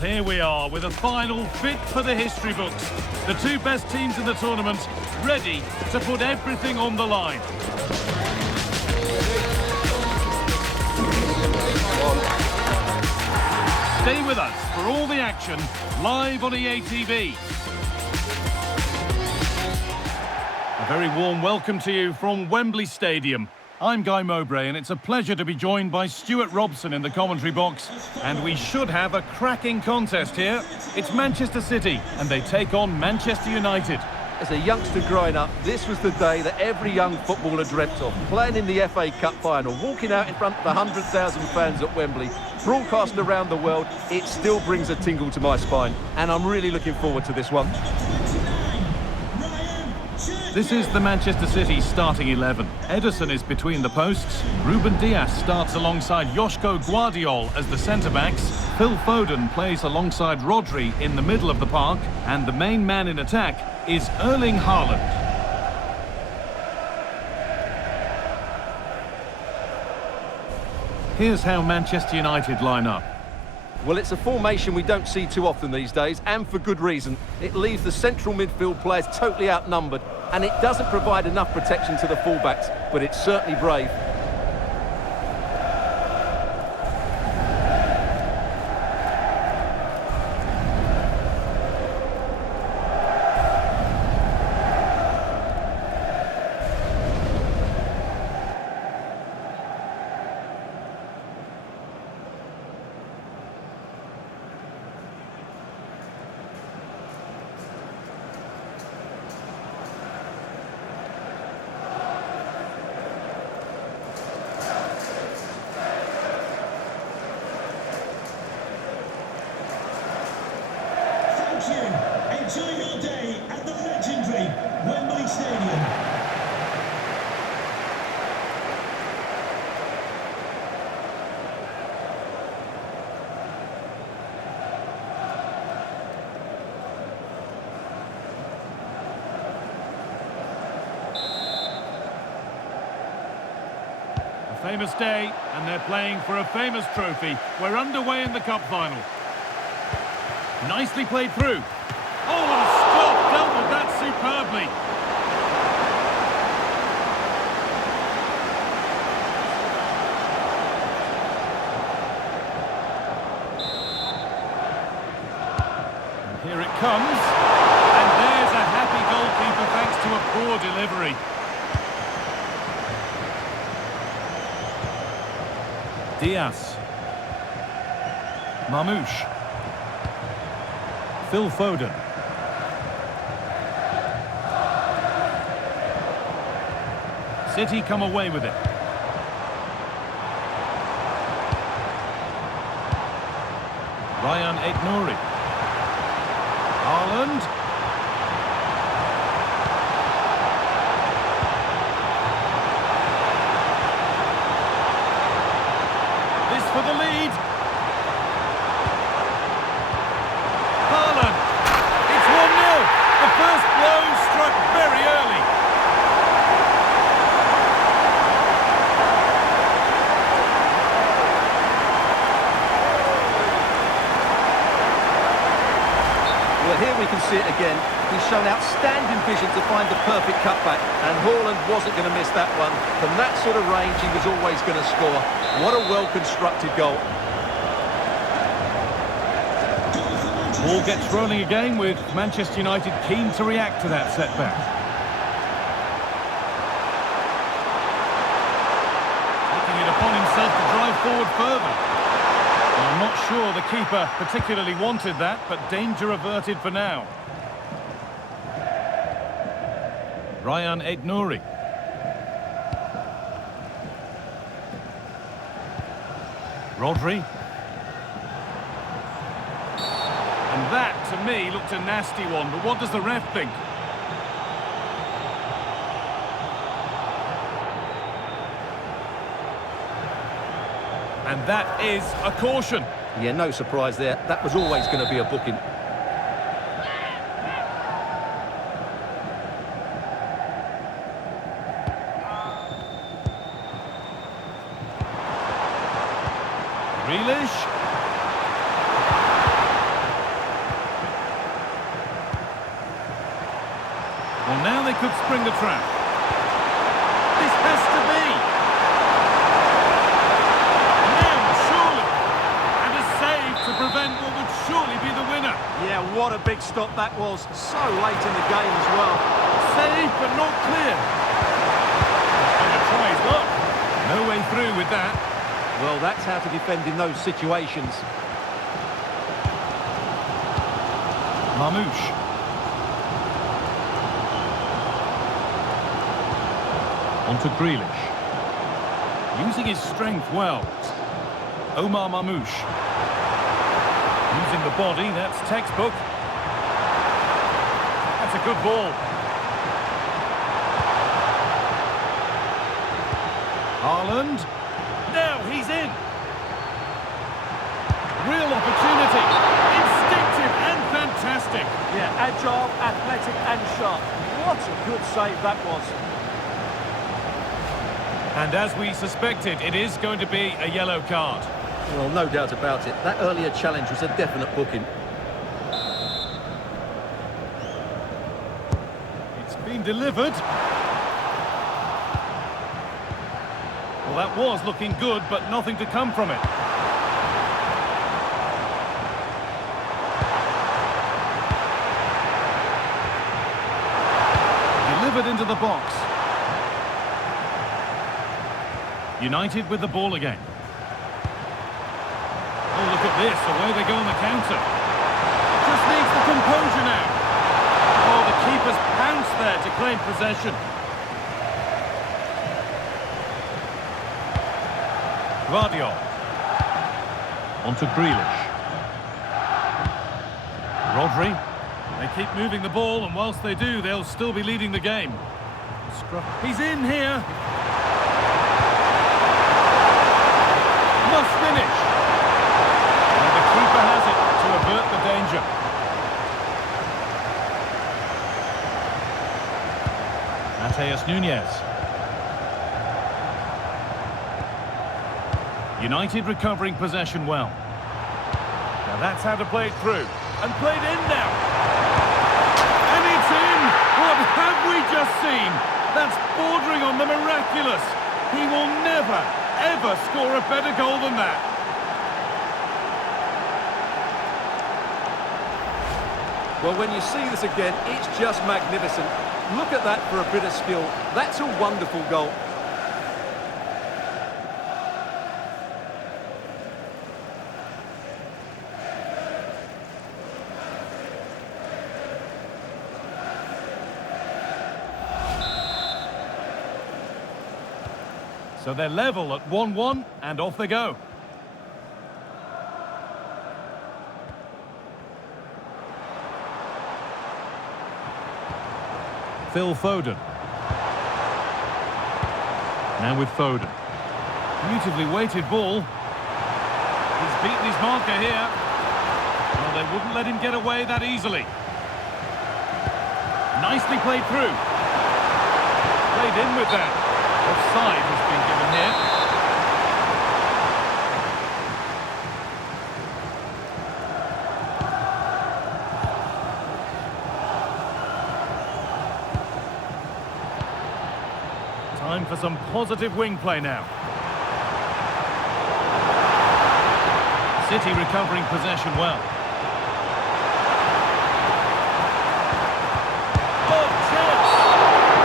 Here we are with a final fit for the history books. The two best teams in the tournament ready to put everything on the line. Stay with us for all the action live on EA TV. A very warm welcome to you from Wembley Stadium. I'm Guy Mowbray, and it's a pleasure to be joined by Stuart Robson in the commentary box. And we should have a cracking contest here. It's Manchester City, and they take on Manchester United. As a youngster growing up, this was the day that every young footballer dreamt of. Playing in the FA Cup final, walking out in front of the 100,000 fans at Wembley, broadcast around the world, it still brings a tingle to my spine. And I'm really looking forward to this one. This is the Manchester City starting 11. Ederson is between the posts. Ruben Dias starts alongside Joško Guardiol as the centre-backs. Phil Foden plays alongside Rodri in the middle of the park. And the main man in attack is Erling Haaland. Here's how Manchester United line up. Well, it's a formation we don't see too often these days, and for good reason. It leaves the central midfield players totally outnumbered, and it doesn't provide enough protection to the fullbacks, but it's certainly brave. Enjoy your day at the legendary Wembley Stadium. A famous day, and they're playing for a famous trophy. We're underway in the cup final. Nicely played through. Oh, what a stop! Dealt with that superbly. And here it comes. And there's a happy goalkeeper thanks to a poor delivery. Dias. Mamouche. Phil Foden. City come away with it. Ryan Aït-Nouri. Haaland. This for the lead. Haaland. It's 1-0. The first blow struck very early. Well, here we can see it again. He's shown outstanding vision to find the perfect cutback, and Haaland wasn't going to miss that one. From that sort of range, he was always going to score. What a well-constructed goal. Ball gets rolling again with Manchester United keen to react to that setback. Taking it upon himself to drive forward further. I'm not sure the keeper particularly wanted that, but danger averted for now. Ryan Aït-Nouri. Rodri. And that, to me, looked a nasty one, but what does the ref think? And that is a caution. Yeah, no surprise there. That was always going to be a booking. they could spring the trap. This has to be. Now, surely. And a save to prevent what would surely be the winner. Yeah, what a big stop that was. So late in the game as well. Save, but not clear. And a try his luck. No way through with that. Well, that's how to defend in those situations. Mamouche. On to Grealish. Using his strength well. Omar Mamouche. Using the body, that's textbook. That's a good ball. Haaland. Now he's in. Real opportunity. Instinctive and fantastic. Yeah, agile, athletic and sharp. What a good save that was. And as we suspected, it is going to be a yellow card. Well, no doubt about it. That earlier challenge was a definite booking. It's been delivered. Well, that was looking good, but nothing to come from it. Delivered into the box. United with the ball again. Oh, look at this. Away they go on the counter. Just needs the composure now. Oh, the keeper's pounced there to claim possession. Guardiola. On to Grealish. Rodri. They keep moving the ball, and whilst they do, they'll still be leading the game. He's in here. Must finish. And the keeper has it to avert the danger. Mateus Nunes. United recovering possession well. Now that's how to play it through. And played in now. And it's in! What have we just seen? That's bordering on the miraculous. He will never, ever score a better goal than that. Well, when you see this again, it's just magnificent. Look at that for a bit of skill. That's a wonderful goal. So they're level at 1-1, and off they go. Phil Foden. Now with Foden. Beautifully weighted ball. He's beaten his marker here. Well, they wouldn't let him get away that easily. Nicely played through. Played in with that. Offside has been given here. Time for some positive wing play now. City recovering possession well. Oh, chance!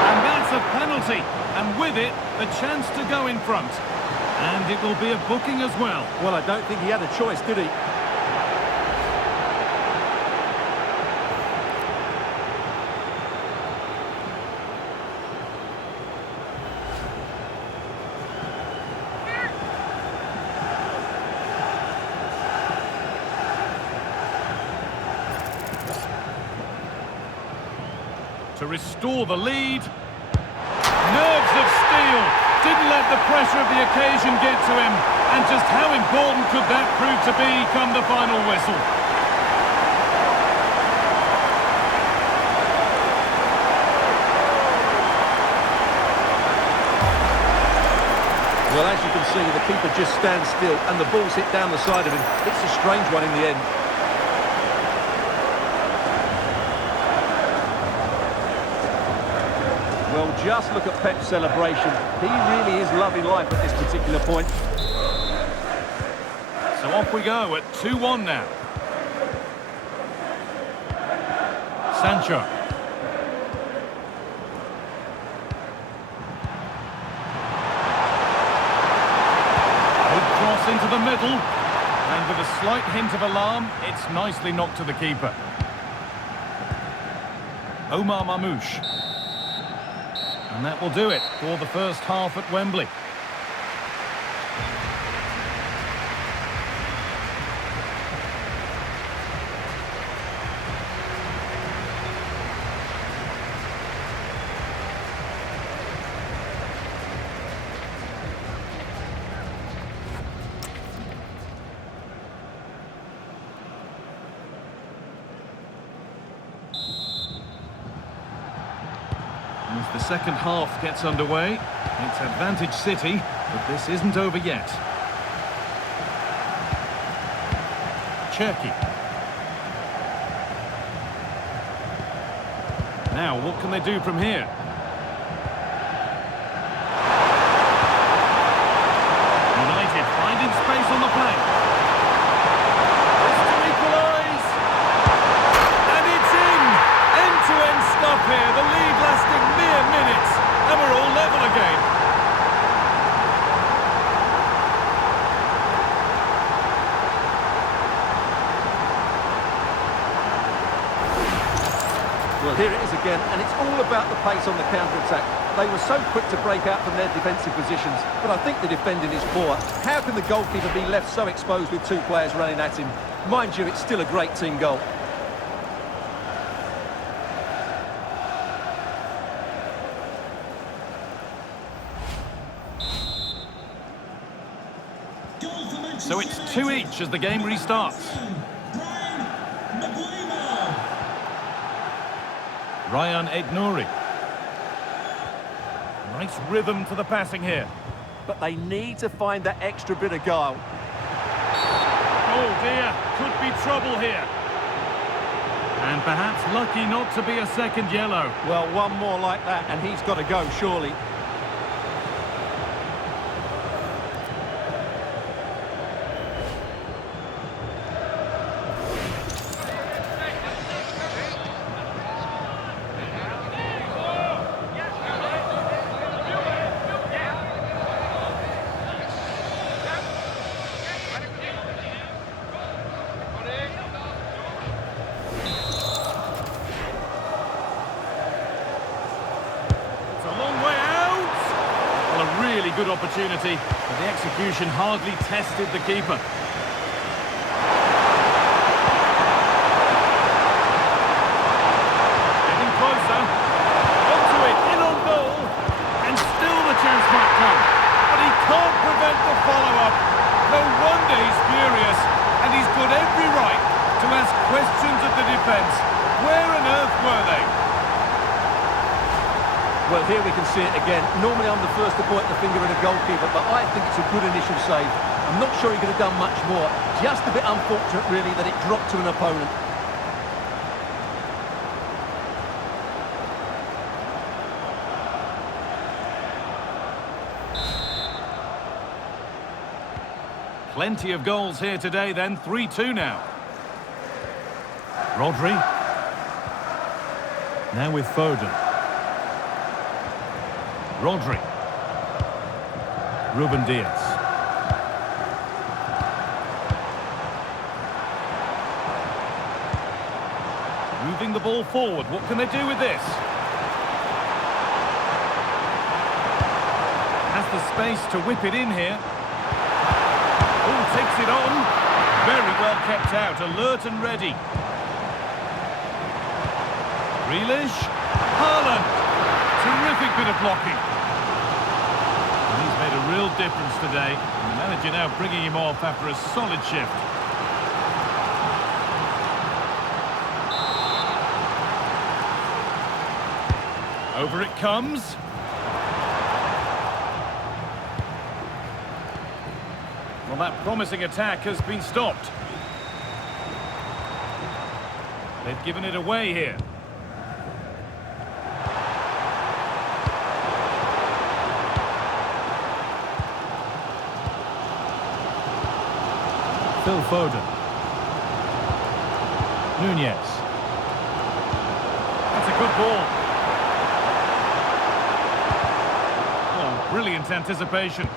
And that's a penalty. And with it, the chance to go in front. And it will be a booking as well. Well, I don't think he had a choice, did he? To restore the lead. Nerves of steel. Didn't let the pressure of the occasion get to him. And just how important could that prove to be come the final whistle? Well, as you can see, the keeper just stands still and the ball's hit down the side of him. It's a strange one in the end. Well, just look at Pep's celebration. He really is loving life at this particular point. So off we go at 2-1 now. Sancho. Good cross into the middle. And with a slight hint of alarm, it's nicely knocked to the keeper. Omar Mamouche. And that will do it for the first half at Wembley. As the second half gets underway, it's advantage City, but this isn't over yet. Cherki. Now, what can they do from here? United finding space on the flank. This to equalise. And it's in! End-to-end stuff here. The lead lasting mere minutes. And we're all level again. Well, here it is again, and it's all about the pace on the counter-attack. They were so quick to break out from their defensive positions, but I think the defending is poor. How can the goalkeeper be left so exposed with two players running at him? Mind you, it's still a great team goal. So it's 2 each as the game restarts. Ryan Aït-Nouri. Nice rhythm to the passing here. But they need to find that extra bit of guile. Oh dear, could be trouble here. And perhaps lucky not to be a second yellow. Well, one more like that, and he's got to go, surely. Good opportunity, but the execution hardly tested the keeper. Getting closer. Onto it, in on goal. And still the chance might come. But he can't prevent the follow-up. No wonder he's furious. And he's got every right to ask questions of the defence. Where on earth were they? Well, here we can see it again. Normally I'm the first to point the finger at a goalkeeper, but I think it's a good initial save. I'm not sure he could have done much more. Just a bit unfortunate, really, that it dropped to an opponent. Plenty of goals here today then, 3-2 now. Rodri. Now with Foden. Rodri. Ruben Dias. Moving the ball forward. What can they do with this? Has the space to whip it in here. Oh, takes it on. Very well kept out. Alert and ready. Grealish. Haaland. Terrific bit of blocking. He's made a real difference today. The manager now bringing him off after a solid shift. Over it comes. Well, that promising attack has been stopped. They've given it away here. Phil Foden. Nunez. That's a good ball. Oh, brilliant anticipation.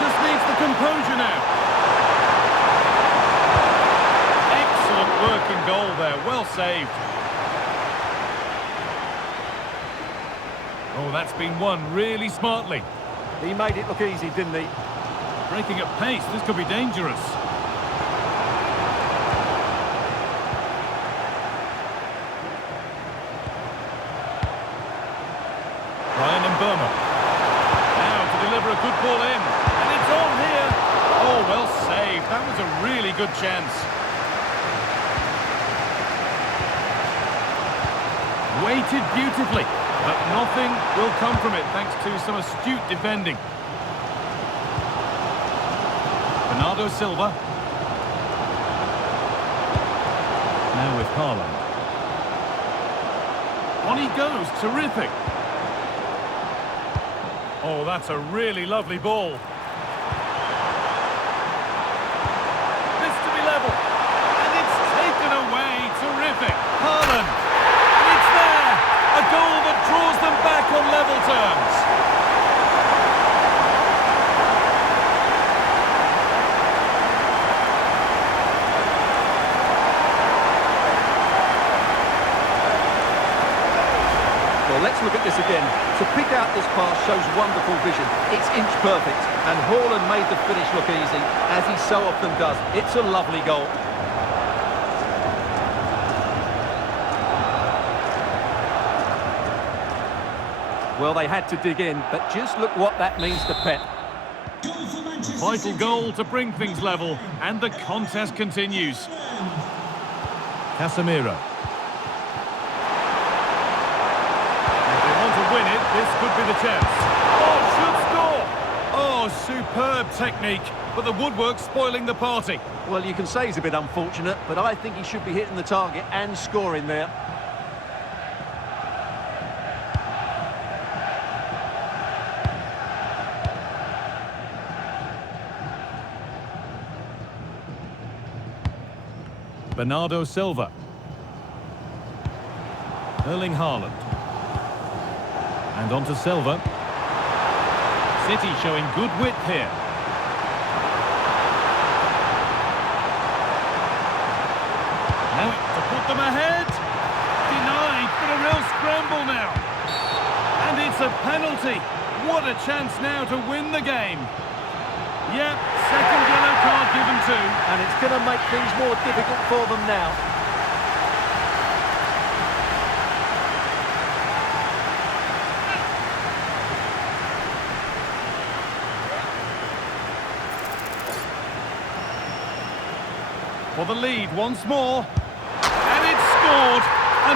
Just needs the composure now. Excellent working goal there. Well saved. Oh, that's been won really smartly. He made it look easy, didn't he? Breaking at pace, this could be dangerous. Ryan and Burma. Now to deliver a good ball in. And it's all here. Oh, well saved. That was a really good chance. Weighted beautifully. But nothing will come from it thanks to some astute defending. Bernardo Silva. Now with Haaland. On he goes, terrific. Oh, that's a really lovely ball. This to be level. And it's taken away, terrific. Haaland. And it's there. A goal that draws them back on level terms. Well, let's look at this again. To pick out this pass shows wonderful vision. It's inch perfect, and Haaland made the finish look easy, as he so often does. It's a lovely goal. Well, they had to dig in, but just look what that means to Pep. Goal for Manchester Vital City. goal to bring things level, and the contest continues. Casemiro. If they want to win it, this could be the chance. Oh, should score! Oh, superb technique, but the woodwork spoiling the party. Well, you can say he's a bit unfortunate, but I think he should be hitting the target and scoring there. Bernardo Silva. Erling Haaland. And on to Silva. City showing good width here. Now to put them ahead. Denied, but a real scramble now. And it's a penalty. What a chance now to win the game. Yep, second yellow card given too. And it's going to make things more difficult for them now. For the lead once more. And it's scored.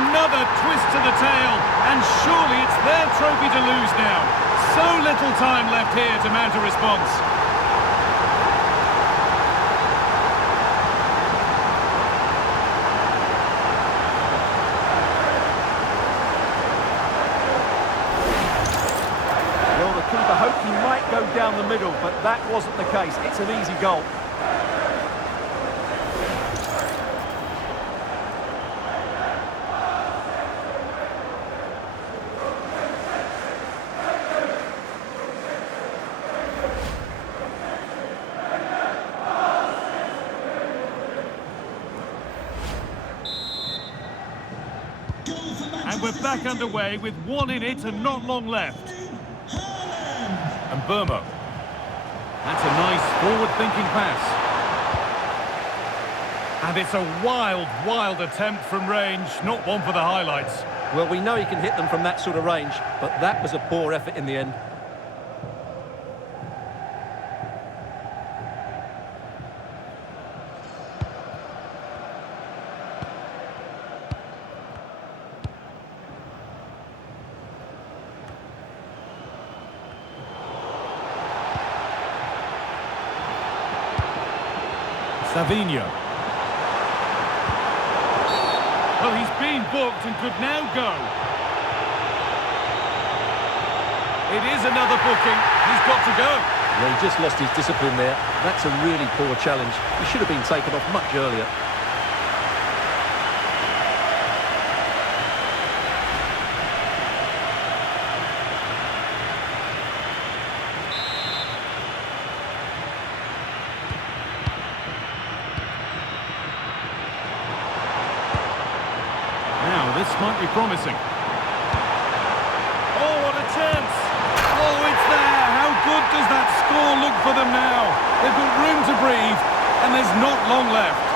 Another twist to the tail. And surely it's their trophy to lose now. So little time left here to mount a response. Well, the keeper hoped he might go down the middle, but that wasn't the case. It's an easy goal. And we're back underway with one in it and not long left. And Burmo. That's a nice forward-thinking pass. And it's a wild, wild attempt from range, not one for the highlights. Well, we know he can hit them from that sort of range, but that was a poor effort in the end. Savinho. Well, he's been booked and could now go. It is another booking. He's got to go. Yeah, he just lost his discipline there. That's a really poor challenge. He should have been taken off much earlier. Now, this might be promising. Oh, what a chance! Oh, it's there! How good does that score look for them now? They've got room to breathe, and there's not long left.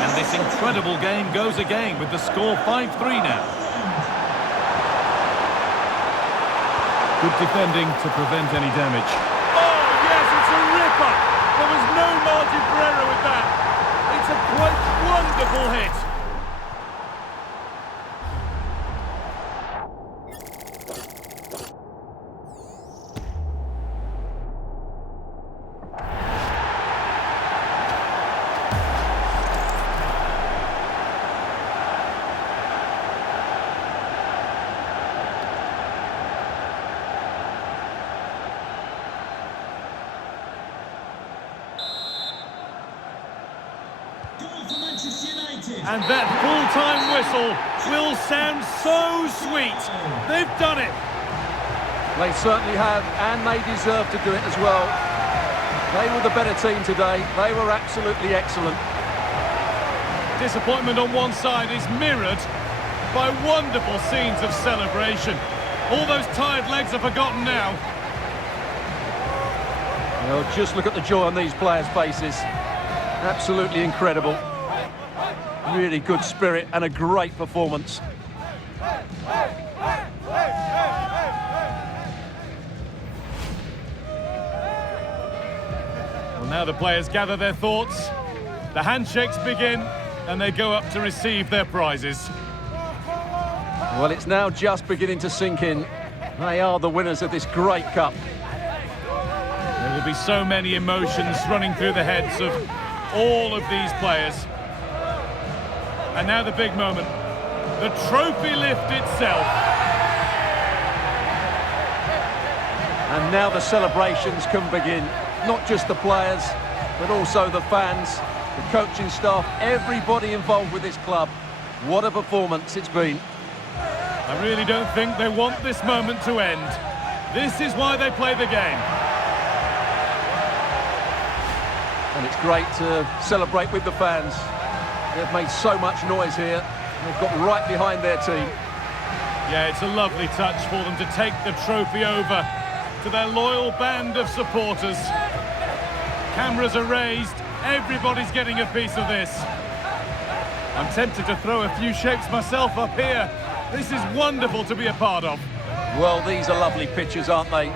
And this incredible game goes again with the score 5-3 now. Good defending to prevent any damage. Oh, yes, it's a ripper! There was no margin for error with that. It's a quite wonderful hit. For Manchester United. And that full-time whistle will sound so sweet. They've done it. They certainly have, and they deserve to do it as well. They were the better team today. They were absolutely excellent. Disappointment on one side is mirrored by wonderful scenes of celebration. All those tired legs are forgotten now. Well, just look at the joy on these players' faces. Absolutely incredible. Really good spirit and a great performance. Well, now the players gather their thoughts, the handshakes begin, and they go up to receive their prizes. Well, it's now just beginning to sink in. They are the winners of this great cup. There will be so many emotions running through the heads of all of these players. And now the big moment, the trophy lift itself. And now the celebrations can begin. Not just the players, but also the fans, the coaching staff, everybody involved with this club. What a performance it's been. I really don't think they want this moment to end. This is why they play the game. And it's great to celebrate with the fans. They've made so much noise here. They've got right behind their team. Yeah, it's a lovely touch for them to take the trophy over to their loyal band of supporters. Cameras are raised. Everybody's getting a piece of this. I'm tempted to throw a few shapes myself up here. This is wonderful to be a part of. Well, these are lovely pictures, aren't they?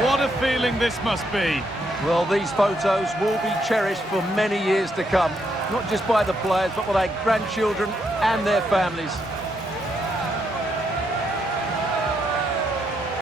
What a feeling this must be. Well, these photos will be cherished for many years to come. Not just by the players, but by their grandchildren and their families.